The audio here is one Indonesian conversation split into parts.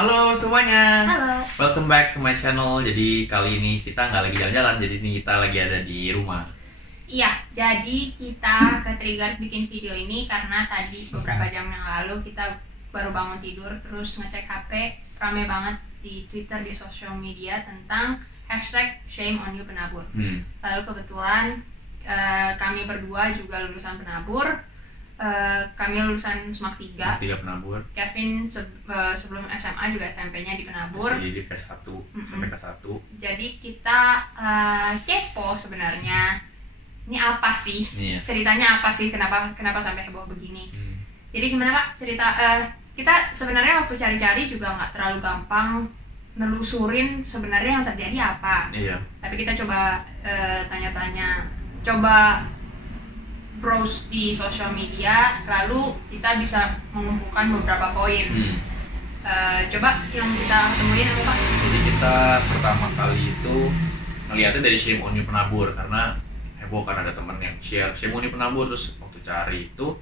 Halo semuanya, Halo. welcome back to my channel. Jadi kali ini kita nggak lagi jalan-jalan, jadi ini kita lagi ada di rumah. Iya, jadi kita ke-trigger bikin video ini karena tadi beberapa jam yang lalu kita baru bangun tidur terus ngecek HP, rame banget di Twitter, di sosial media tentang #ShameOnYouPenabur. Lalu kebetulan kami berdua juga lulusan penabur. Kami lulusan SMAK 3. Penabur. Kevin sebelum SMA juga SMP-nya di penabur. Jadi di PS1 sampai kelas 1. Jadi kita kepo sebenarnya. Ini apa sih? Iya. Ceritanya apa sih? Kenapa sampai heboh begini? Jadi gimana Pak? Cerita kita sebenarnya waktu cari-cari juga nggak terlalu gampang nelusurin sebenarnya yang terjadi apa. Iya. Tapi kita coba tanya-tanya, coba browse di sosial media, lalu kita bisa mengumpulkan beberapa poin. Coba yang kita temuin apa Pak? Jadi kita pertama kali itu ngeliatnya dari Shame on You Penabur karena heboh kan, ada temen yang share Shame on You Penabur. Terus waktu cari itu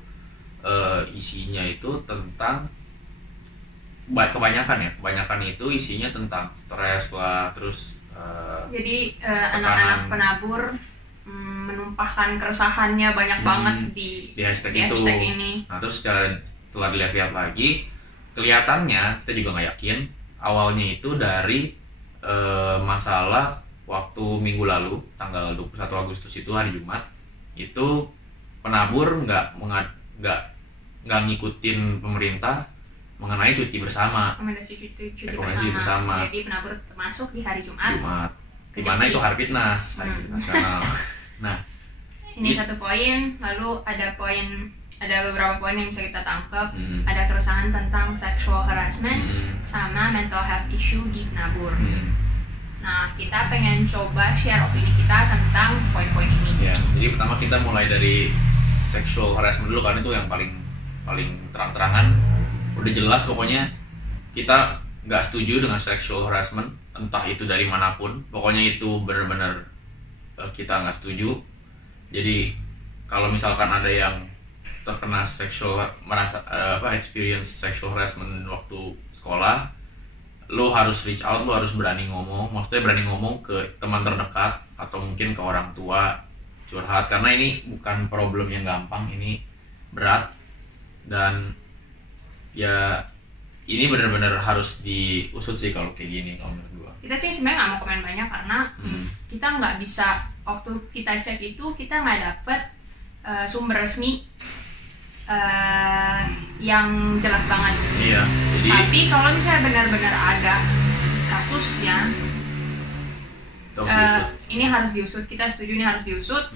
isinya itu tentang kebanyakan itu isinya tentang stres lah, terus Jadi anak-anak penabur menumpahkan keresahannya banyak banget di hashtag itu. ini. Nah terus setelah dilihat-lihat lagi, kelihatannya kita juga nggak yakin awalnya itu dari masalah waktu minggu lalu tanggal 21 Agustus itu hari Jumat, itu penabur nggak ngikutin pemerintah mengenai cuti bersama. Rekomendasi cuti bersama. Jadi penabur tetap masuk di hari Jumat. Dimana itu hari fitness, hari nasional. Nah, ini satu poin. Lalu ada beberapa poin yang bisa kita tangkap. Ada keresahan tentang sexual harassment sama mental health issue di penabur. Nah, kita pengen coba share opini kita tentang poin-poin ini. Ya, jadi pertama kita mulai dari sexual harassment dulu, karena itu yang paling terang-terangan. Udah jelas pokoknya kita nggak setuju dengan sexual harassment, entah itu dari manapun. Pokoknya itu benar-benar kita nggak setuju. Jadi kalau misalkan ada yang terkena experience sexual harassment waktu sekolah, lo harus reach out, lo harus berani ngomong. Maksudnya berani ngomong ke teman terdekat atau mungkin ke orang tua, curhat, karena ini bukan problem yang gampang, ini berat. Dan ya ini benar-benar harus diusut sih kalau kayak gini, kalau menurut gua. Kita sih sebenarnya nggak mau komen banyak karena kita nggak bisa, waktu kita cek itu kita nggak dapet sumber resmi yang jelas banget. Iya. Jadi, tapi kalau misalnya benar-benar ada kasusnya, ini harus diusut. Kita setuju ini harus diusut.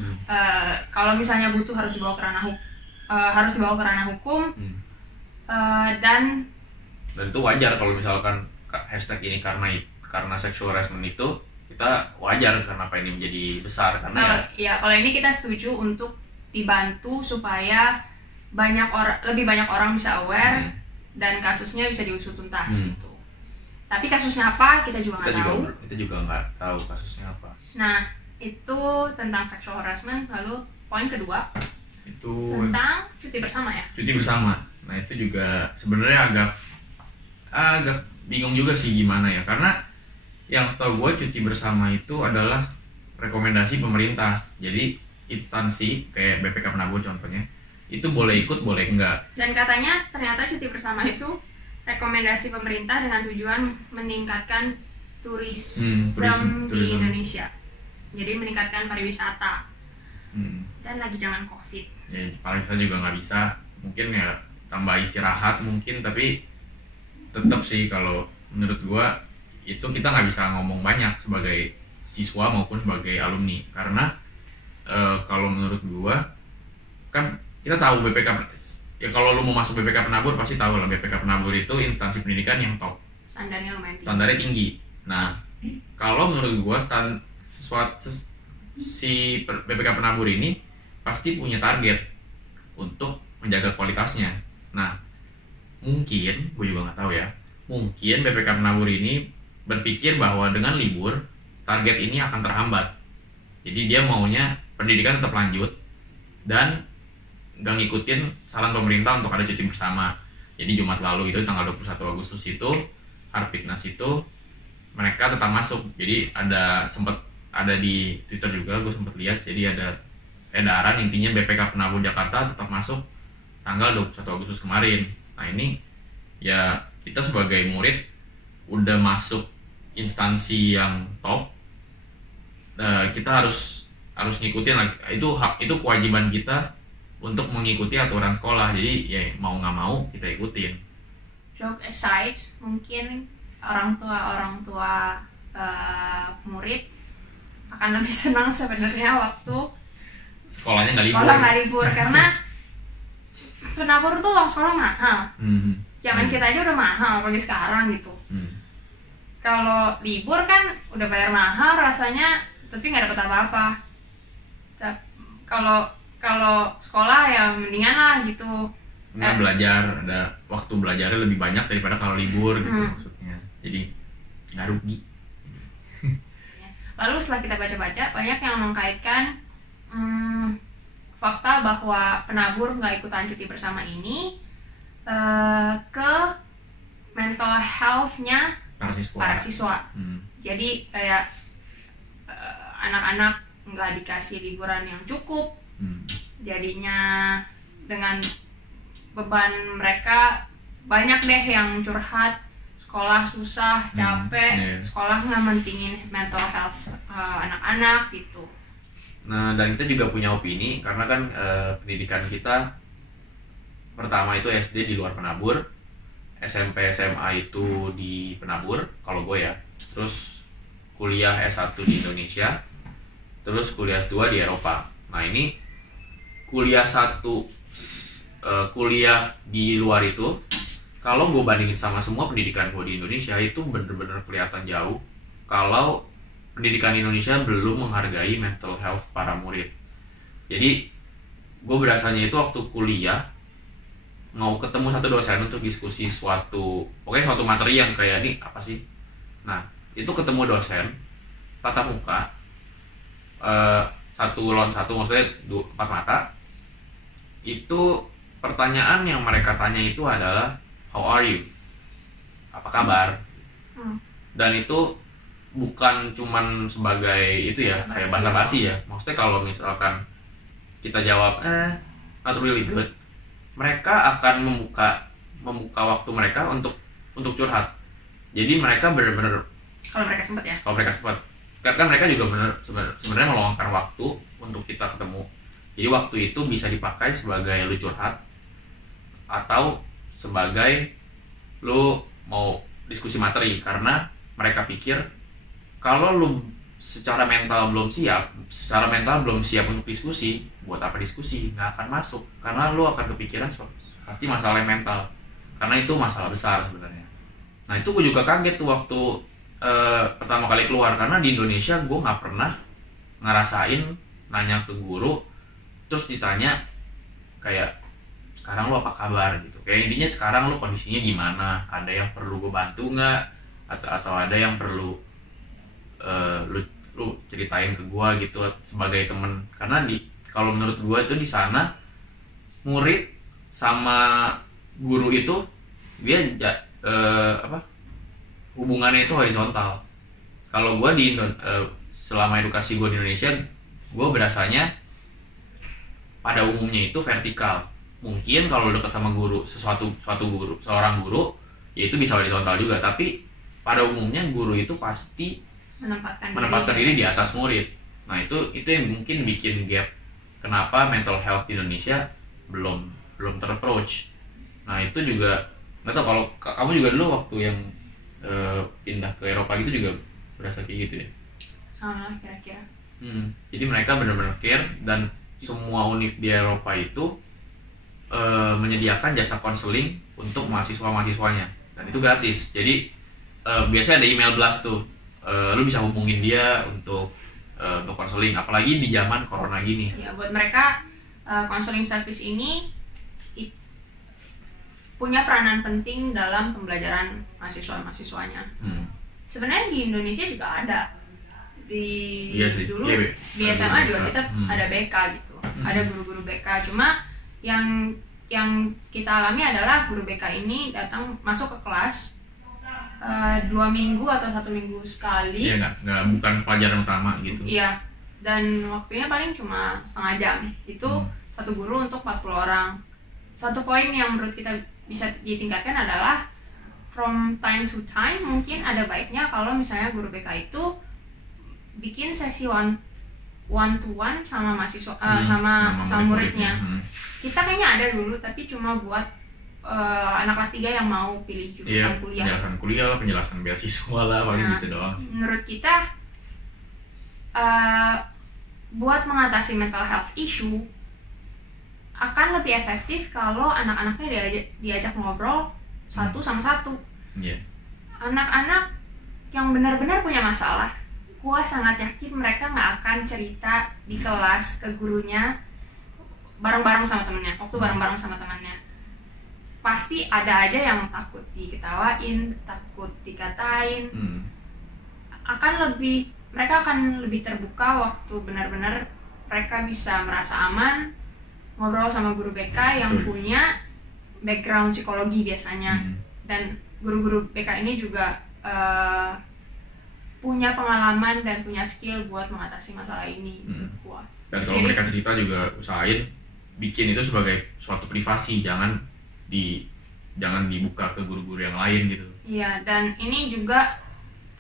Kalau misalnya butuh harus dibawa ke ranah hukum. Dan itu wajar kalau misalkan hashtag ini karena sexual harassment itu, kita wajar kenapa ini menjadi besar, karena kalau ini kita setuju untuk dibantu supaya lebih banyak orang bisa aware dan kasusnya bisa diusut tuntas gitu. Tapi kasusnya apa kita juga nggak tahu. Kita juga nggak tahu kasusnya apa. Nah, itu tentang sexual harassment. Lalu poin kedua itu tentang cuti bersama ya. Cuti bersama. Nah itu juga sebenarnya agak bingung juga sih gimana ya, karena yang setahu gue cuti bersama itu adalah rekomendasi pemerintah. Jadi instansi kayak BPK Penabur contohnya itu boleh ikut boleh enggak. Dan katanya ternyata cuti bersama itu rekomendasi pemerintah dengan tujuan meningkatkan turisme di Indonesia. Jadi meningkatkan pariwisata. Dan lagi zaman COVID. Ya paling saya juga nggak bisa, mungkin ya tambah istirahat mungkin, tapi tetap sih kalau menurut gua itu kita nggak bisa ngomong banyak sebagai siswa maupun sebagai alumni, karena kalau menurut gua kan kita tahu BPK ya, kalau lu mau masuk BPK Penabur pasti tahu lah, BPK Penabur itu instansi pendidikan yang top, standarnya tinggi. Nah kalau menurut gua si BPK Penabur ini pasti punya target untuk menjaga kualitasnya. Nah, mungkin, gue juga nggak tahu ya, mungkin BPK Penabur ini berpikir bahwa dengan libur, target ini akan terhambat. Jadi dia maunya pendidikan tetap lanjut dan nggak ngikutin saran pemerintah untuk ada cuti bersama. Jadi Jumat lalu itu tanggal 21 Agustus itu Hard Fitness itu mereka tetap masuk. Jadi sempat ada di Twitter juga, gue sempat lihat. Jadi ada edaran intinya BPK Penabur Jakarta tetap masuk tanggal 21 Agustus kemarin. Nah ini ya kita sebagai murid udah masuk instansi yang top, kita harus ngikutin lagi. Itu kewajiban kita untuk mengikuti aturan sekolah. Jadi ya mau nggak mau kita ikutin. Joke aside, mungkin orang tua murid akan lebih senang sebenarnya waktu sekolahnya nggak libur. Sekolah nggak libur karena penabur tuh uang sekolah mahal. Zaman kita aja udah mahal, apalagi sekarang gitu. Kalau libur kan udah bayar mahal rasanya, tapi nggak dapat apa-apa. Kalau sekolah ya mendingan lah gitu. Nggak belajar, ada waktu belajarnya lebih banyak daripada kalau libur gitu maksudnya. Jadi nggak rugi. Lalu setelah kita baca-baca, banyak yang mengkaitkan fakta bahwa penabur nggak ikutan cuti bersama ini ke mental health-nya para siswa. Jadi kayak anak-anak nggak dikasih liburan yang cukup, jadinya dengan beban mereka banyak deh yang curhat, sekolah susah, capek, sekolah nggak mentingin mental health anak-anak gitu. Nah, dan kita juga punya opini karena kan pendidikan kita pertama itu SD di luar Penabur, SMP SMA itu di Penabur kalau gue ya, terus kuliah S1 di Indonesia, terus kuliah S2 di Eropa. Nah ini kuliah di luar itu, kalau gue bandingin sama semua pendidikan gue di Indonesia, itu bener-bener kelihatan jauh kalau pendidikan Indonesia belum menghargai mental health para murid. Jadi gue berasanya itu waktu kuliah mau ketemu satu dosen untuk diskusi suatu materi yang kayak ini apa sih. Nah itu ketemu dosen tatap muka, 1 lawan 1, maksudnya 4 mata. Itu pertanyaan yang mereka tanya itu adalah how are you, apa kabar. Dan itu bukan cuman sebagai itu ya, kayak basa-basi ya. Maksudnya kalau misalkan kita jawab not really good, mereka akan membuka waktu mereka untuk curhat. Jadi mereka benar-benar, kalau mereka sempat kan mereka juga sebenarnya meluangkan waktu untuk kita ketemu. Jadi waktu itu bisa dipakai sebagai lu curhat atau sebagai lu mau diskusi materi, karena mereka pikir kalau lu secara mental belum siap untuk diskusi, buat apa diskusi? Nggak akan masuk, karena lu akan kepikiran pasti masalah mental, karena itu masalah besar sebenarnya. Nah itu gue juga kaget tuh waktu pertama kali keluar, karena di Indonesia gue nggak pernah ngerasain nanya ke guru terus ditanya kayak sekarang lu apa kabar gitu, kayak intinya sekarang lu kondisinya gimana, ada yang perlu gue bantu nggak, atau ada yang perlu lu ceritain ke gue gitu sebagai temen. Karena kalau menurut gue itu di sana murid sama guru itu dia hubungannya itu horizontal. Kalau gue selama edukasi gue di Indonesia, gue berasanya pada umumnya itu vertikal. Mungkin kalau dekat sama guru, seorang guru, ya itu bisa horizontal juga. Tapi pada umumnya guru itu pasti menempatkan diri di atas murid. Nah itu yang mungkin bikin gap kenapa mental health di Indonesia belum terapproach. Nah itu juga nggak tahu kalau kamu juga dulu waktu yang pindah ke Eropa gitu juga berasa kayak gitu ya? Sama lah kira-kira. Jadi mereka benar-benar care, dan semua univ di Eropa itu menyediakan jasa konseling untuk mahasiswa-mahasiswanya, dan itu gratis. Jadi biasanya ada email blast tuh, lu bisa hubungin dia untuk konseling, apalagi di zaman corona gini. Ya buat mereka konseling service ini punya peranan penting dalam pembelajaran mahasiswanya. Sebenarnya di Indonesia juga ada, dulu di SMA juga kita ada BK gitu, ada guru-guru BK. Cuma yang kita alami adalah guru BK ini datang masuk ke kelas 2 minggu atau 1 minggu sekali. Iya, nggak bukan pelajaran utama gitu. Iya, dan waktunya paling cuma setengah jam. Itu satu guru untuk 40 orang. Satu poin yang menurut kita bisa ditingkatkan adalah from time to time mungkin ada baiknya kalau misalnya guru BK itu bikin sesi one to one sama mahasiswa sama muridnya. Kita kayaknya ada dulu tapi cuma buat anak kelas 3 yang mau pilih jurusan kuliah. Penjelasan kuliah lah, penjelasan beasiswa lah, paling gitu doang. Menurut kita buat mengatasi mental health issue akan lebih efektif kalau anak-anaknya diajak ngobrol satu sama satu. Anak-anak yang benar-benar punya masalah, gua sangat yakin mereka nggak akan cerita di kelas ke gurunya bareng-bareng sama temennya. Waktu bareng-bareng sama temannya, pasti ada aja yang takut diketawain, takut dikatain. Mereka akan lebih terbuka waktu benar-benar mereka bisa merasa aman ngobrol sama guru BK yang punya background psikologi biasanya. Dan guru-guru BK ini juga punya pengalaman dan punya skill buat mengatasi masalah ini. Dan kalau mereka cerita juga usahain bikin itu sebagai suatu privasi, jangan dibuka ke guru-guru yang lain gitu. Iya, dan ini juga,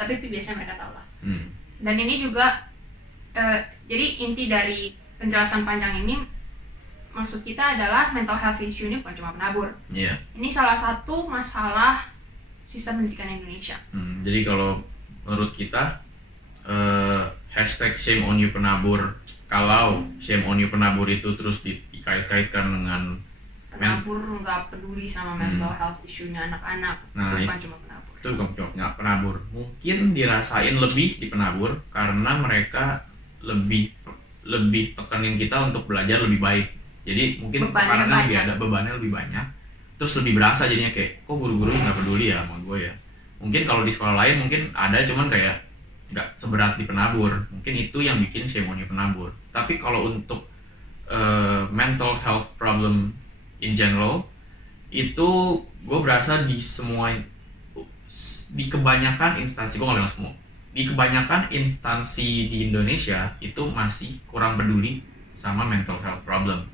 tapi itu biasanya mereka tahu lah. Dan ini juga jadi inti dari penjelasan panjang ini, maksud kita adalah mental health issue ini bukan cuma penabur. Ini salah satu masalah sistem pendidikan Indonesia. Jadi kalau menurut kita hashtag shame on you penabur, kalau shame on you penabur itu terus dikait-kaitkan dengan penabur nggak peduli sama mental health issue-nya anak-anak, itu bukan cuma penabur. Itu bukan cuma penabur. Mungkin dirasain lebih di penabur karena mereka lebih tekenin kita untuk belajar lebih baik. Jadi mungkin tekanannya lebih ada, bebannya lebih banyak. Terus lebih berasa jadinya kayak, kok guru-guru nggak peduli ya sama gue ya. Mungkin kalau di sekolah lain mungkin ada, cuman kayak nggak seberat di penabur. Mungkin itu yang bikin shame on you penabur. Tapi kalau untuk mental health problem in general, itu gue berasa di kebanyakan instansi, gue nggak bilang semua, di kebanyakan instansi di Indonesia itu masih kurang peduli sama mental health problem.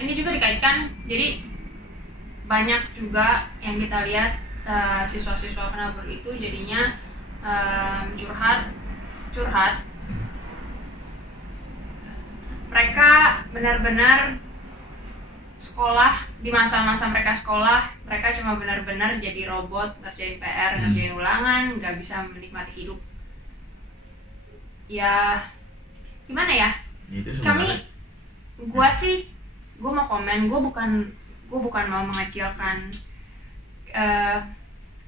Ini juga dikaitkan, jadi banyak juga yang kita lihat siswa-siswa penabur itu jadinya curhat. Mereka benar-benar sekolah, di masa-masa mereka sekolah, mereka cuma benar-benar jadi robot, ngerjain PR, ngerjain ulangan, nggak bisa menikmati hidup. Ya gimana ya? Gue mau komen, gue bukan mau mengecilkan.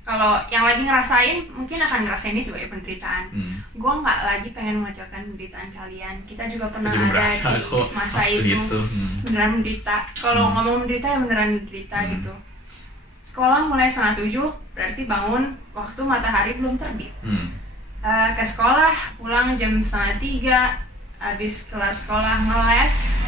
Kalau yang lagi ngerasain mungkin akan ngerasain ini sebagai penderitaan. Gue nggak lagi pengen mengecilkan penderitaan kalian. Kita juga pernah ada di masa itu beneran menderita. Kalau ngomong menderita ya beneran menderita gitu. Sekolah mulai 6:30, berarti bangun waktu matahari belum terbit. Ke sekolah pulang jam 2:30, habis kelar sekolah ngeles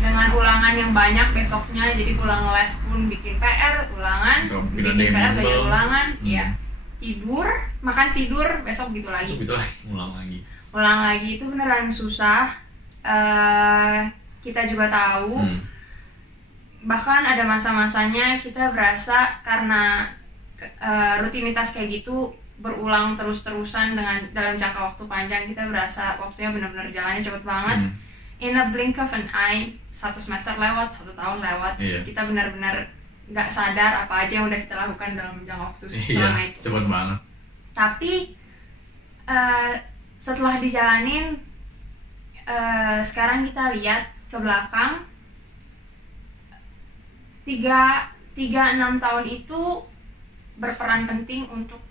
dengan ulangan yang banyak besoknya, jadi pulang les pun bikin PR, ulangan, bikin PR, belajar ulangan, ya tidur, makan tidur, besok gitu lagi. Ulang lagi itu beneran susah. Kita juga tahu, bahkan ada masa-masanya kita berasa karena rutinitas kayak gitu berulang terus-terusan dalam jangka waktu panjang, kita berasa waktunya benar-benar jalannya cepet banget. In a blink of an eye, 1 semester lewat, 1 tahun lewat, kita benar-benar nggak sadar apa aja yang udah kita lakukan dalam jangka waktu selama itu. Cepet banget. Tapi setelah dijalanin, sekarang kita lihat ke belakang, 3-6 tahun itu berperan penting untuk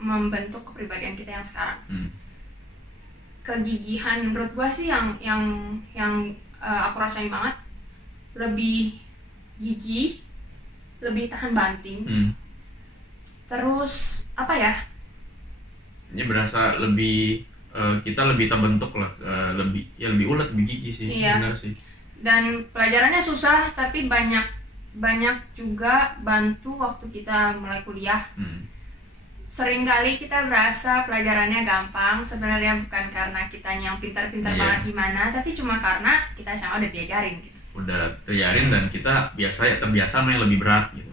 membentuk kepribadian kita yang sekarang. Kegigihan menurut gue sih yang aku rasain banget, lebih gigih, lebih tahan banting. Terus apa ya? Ini berasa lebih kita lebih terbentuk lah, lebih ulet, lebih gigih sih. Iya. Benar sih. Dan pelajarannya susah tapi banyak banyak juga bantu waktu kita mulai kuliah. Seringkali kita berasa pelajarannya gampang, sebenarnya bukan karena kita yang pintar-pintar banget gimana, tapi cuma karena kita sama udah diajarin gitu. Udah diajarin dan kita terbiasa sama yang lebih berat gitu.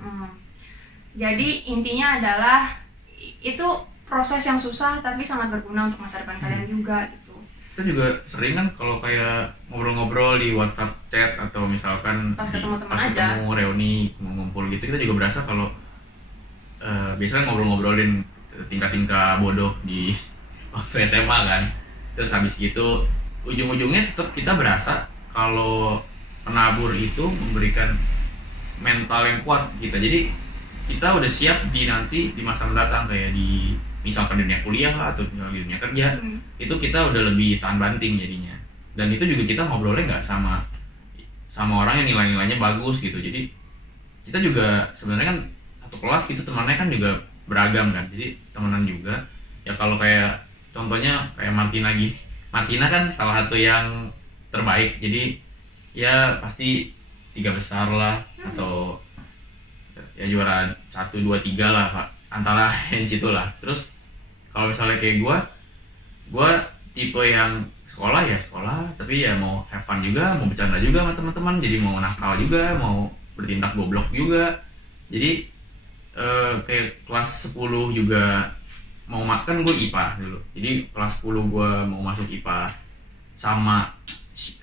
Jadi intinya adalah itu proses yang susah tapi sangat berguna untuk masa depan kalian juga gitu. Kita juga sering kan kalau kayak ngobrol-ngobrol di WhatsApp chat atau misalkan pas ketemu reuni ngumpul gitu, kita juga berasa kalau biasanya ngobrolin tingkah-tingkah bodoh di waktu SMA kan. Terus habis gitu ujung-ujungnya tetap kita berasa kalau penabur itu memberikan mental yang kuat kita. Jadi kita udah siap nanti di masa mendatang, kayak di misalkan dunia kuliah lah, atau misalkan di dunia kerja, itu kita udah lebih tahan banting jadinya. Dan itu juga kita ngobrolnya nggak sama orang yang nilai-nilainya bagus gitu. Jadi kita juga sebenarnya kan satu kelas gitu, temannya kan juga beragam kan, jadi temenan juga ya. Kalau kayak contohnya kayak Martina kan salah satu yang terbaik, jadi ya pasti 3 besar lah, atau ya juara 1, 2, 3 lah Pak, antara yang situ lah. Terus kalau misalnya kayak gue tipe yang sekolah, tapi ya mau have fun juga, mau bercanda juga sama teman-teman, jadi mau nakal juga, mau bertindak goblok juga. Jadi kayak kelas 10 juga mau makan, gue IPA dulu. Jadi kelas 10 gue mau masuk IPA sama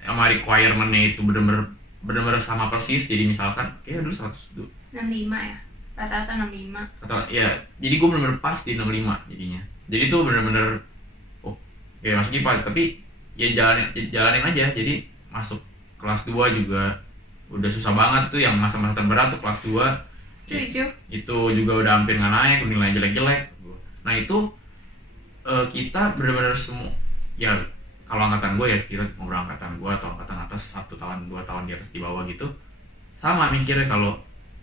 requirement-nya itu bener-bener sama persis. Jadi misalkan kayak dulu 65 ya, rata-rata 65 atau ya, jadi gue bener-bener pas di 65 jadinya. Jadi tuh bener-bener kayak masuk IPA, tapi ya jalanin aja. Jadi masuk kelas 2 juga udah susah banget tuh, yang masa-masa terberat tuh kelas 2. Itu juga udah hampir nggak naik, nilai jelek-jelek. Nah itu kita benar-benar semua ya, kalau angkatan gue ya, kita ngobrol angkatan gue atau angkatan atas 1 tahun 2 tahun di atas di bawah gitu, sama mikirnya kalau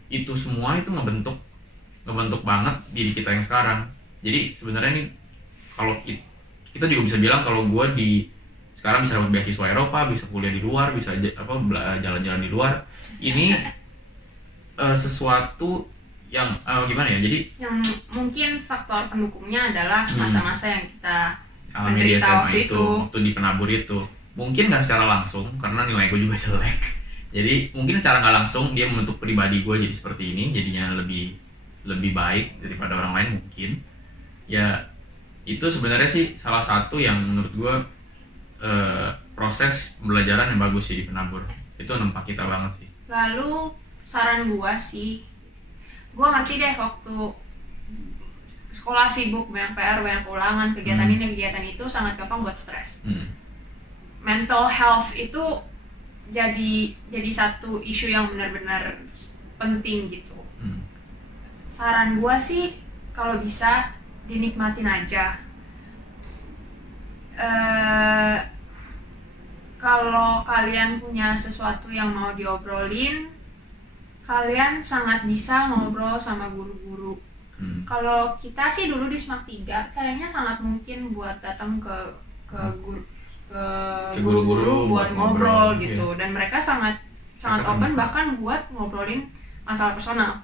itu semua itu ngebentuk banget diri kita yang sekarang. Jadi sebenarnya nih, kalau kita juga bisa bilang kalau gue sekarang bisa dapat beasiswa Eropa, bisa kuliah di luar, bisa jalan-jalan di luar. Ini sesuatu yang gimana ya, jadi yang mungkin faktor pendukungnya adalah masa-masa yang kita alami di SMA itu, waktu di penabur itu. Mungkin nggak secara langsung karena nilai gue juga jelek, jadi mungkin secara nggak langsung dia membentuk pribadi gue jadi seperti ini, jadinya lebih baik daripada orang lain mungkin ya. Itu sebenarnya sih salah satu yang menurut gue proses pembelajaran yang bagus sih di penabur, itu nempak kita banget sih. Lalu saran gua sih, gua ngerti deh waktu sekolah sibuk, banyak PR, banyak ulangan, kegiatan ini kegiatan itu sangat gampang buat stres. Mental health itu jadi satu isu yang benar-benar penting gitu. Saran gua sih kalau bisa dinikmatin aja. Kalau kalian punya sesuatu yang mau diobrolin, kalian sangat bisa ngobrol sama guru-guru. Kalau kita sih dulu di SMAK 3 kayaknya sangat mungkin buat datang ke guru-guru buat ngobrol gitu, dan mereka sangat open bahkan buat ngobrolin masalah personal.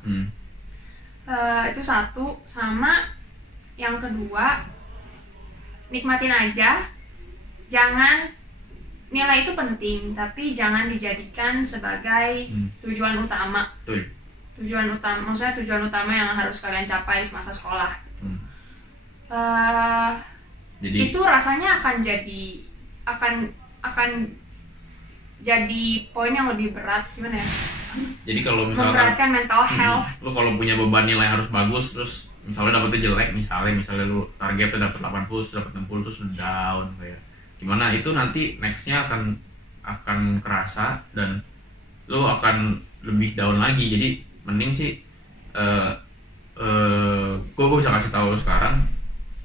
Itu satu. Sama yang kedua, nikmatin aja. Nilai itu penting, tapi jangan dijadikan sebagai tujuan utama. Maksudnya tujuan utama yang harus kalian capai semasa sekolah. Jadi, itu rasanya akan jadi poin yang lebih berat, gimana ya? Jadi kalau misalkan memberatkan mental health. Lu kalau punya beban nilai harus bagus, terus misalnya dapetnya jelek, misalnya lu targetnya dapat 80, terus dapat 60, terus down kayak gimana, itu nanti nextnya akan kerasa dan lo akan lebih down lagi. Jadi mending sih gue bisa kasih tahu sekarang,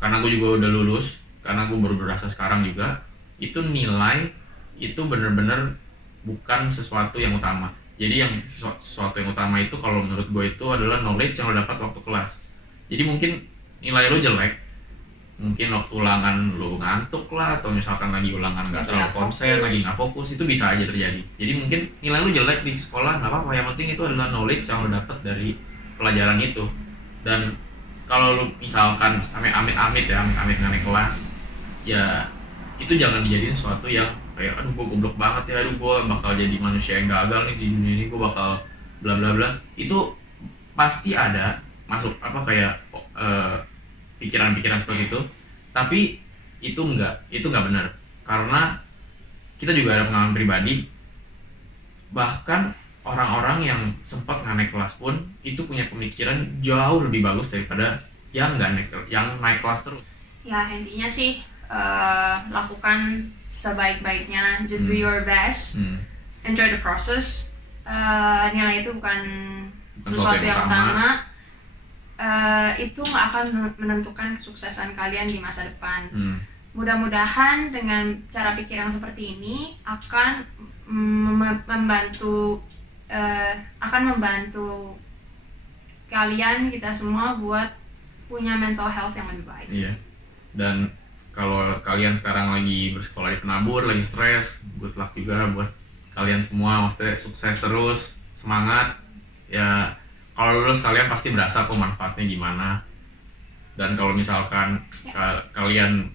karena gue juga udah lulus, karena gue baru berasa sekarang juga, itu nilai itu bener-bener bukan sesuatu yang utama. Jadi yang sesuatu yang utama itu kalau menurut gue itu adalah knowledge yang lo dapat waktu kelas. Jadi mungkin nilai lo jelek, mungkin waktu ulangan lu ngantuk lah, atau misalkan lagi ulangan nggak Lagi terlalu nggak konsen, fokus. lagi nggak fokus, itu bisa aja terjadi. Jadi mungkin nilai lu jelek di sekolah nggak apa-apa, yang penting itu adalah knowledge yang lu dapat dari pelajaran itu. Dan kalau lu misalkan amit-amit ya, amit-amit nggak naik kelas, ya itu jangan dijadiin sesuatu yang kayak aduh gue goblok banget ya, aduh gue bakal jadi manusia yang gagal nih di dunia ini, gue bakal bla bla bla. Itu pasti ada masuk apa kayak pikiran-pikiran seperti itu, tapi itu nggak benar, karena kita juga ada pengalaman pribadi, bahkan orang-orang yang sempat nggak naik kelas pun itu punya pemikiran jauh lebih bagus daripada yang naik kelas terus. Ya intinya sih lakukan sebaik-baiknya, just do your best, enjoy the process. Nilai itu bukan sesuatu yang utama. Itu nggak akan menentukan kesuksesan kalian di masa depan. Mudah-mudahan dengan cara pikir yang seperti ini akan membantu kalian, kita semua buat punya mental health yang lebih baik. Iya. Dan kalau kalian sekarang lagi bersekolah di Penabur, lagi stres, good luck juga buat kalian semua. Maksudnya sukses terus, semangat. Ya kalau lulus kalian pasti berasa kok manfaatnya gimana. Dan kalau misalkan kalian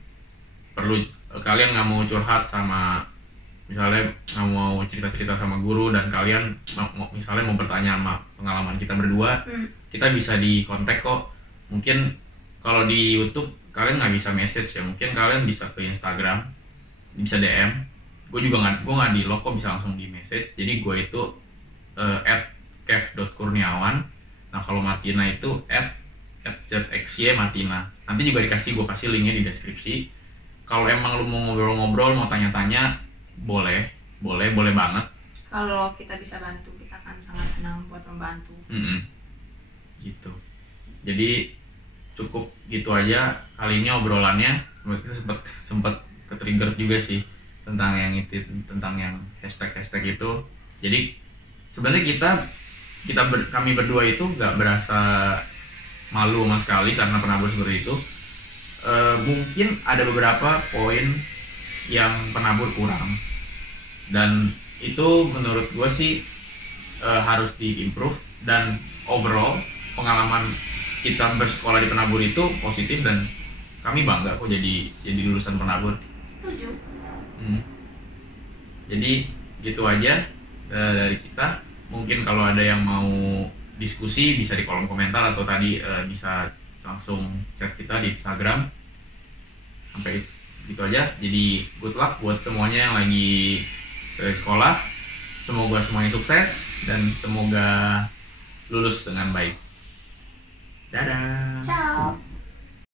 nggak mau curhat sama, misalnya nggak mau cerita-cerita sama guru, dan kalian misalnya mau bertanya sama pengalaman kita berdua, kita bisa di kontak kok. Mungkin kalau di YouTube kalian nggak bisa message ya, mungkin kalian bisa ke Instagram, bisa DM. Gue nggak di lock kok, bisa langsung di message. Jadi gue itu @kev.kurniawan. Nah kalau Martina itu @zxymartina. Nanti juga gue kasih linknya di deskripsi. Kalau emang lu mau ngobrol-ngobrol, mau tanya-tanya, boleh banget. Kalau kita bisa bantu, kita akan sangat senang buat membantu. Gitu. Jadi cukup gitu aja kali ini obrolannya. Kita sempat ke-trigger juga sih tentang yang hashtag itu. Jadi sebenarnya kami berdua itu nggak berasa malu sama sekali karena Penabur seperti itu. Mungkin ada beberapa poin yang Penabur kurang, dan itu menurut gue sih harus diimprove. Dan overall pengalaman kita bersekolah di Penabur itu positif, dan kami bangga kok jadi lulusan Penabur. Setuju. Jadi gitu aja dari kita. Mungkin kalau ada yang mau diskusi bisa di kolom komentar, atau tadi bisa langsung chat kita di Instagram. Sampai gitu aja. Jadi good luck buat semuanya yang lagi sekolah. Semoga semuanya sukses dan semoga lulus dengan baik. Dadah.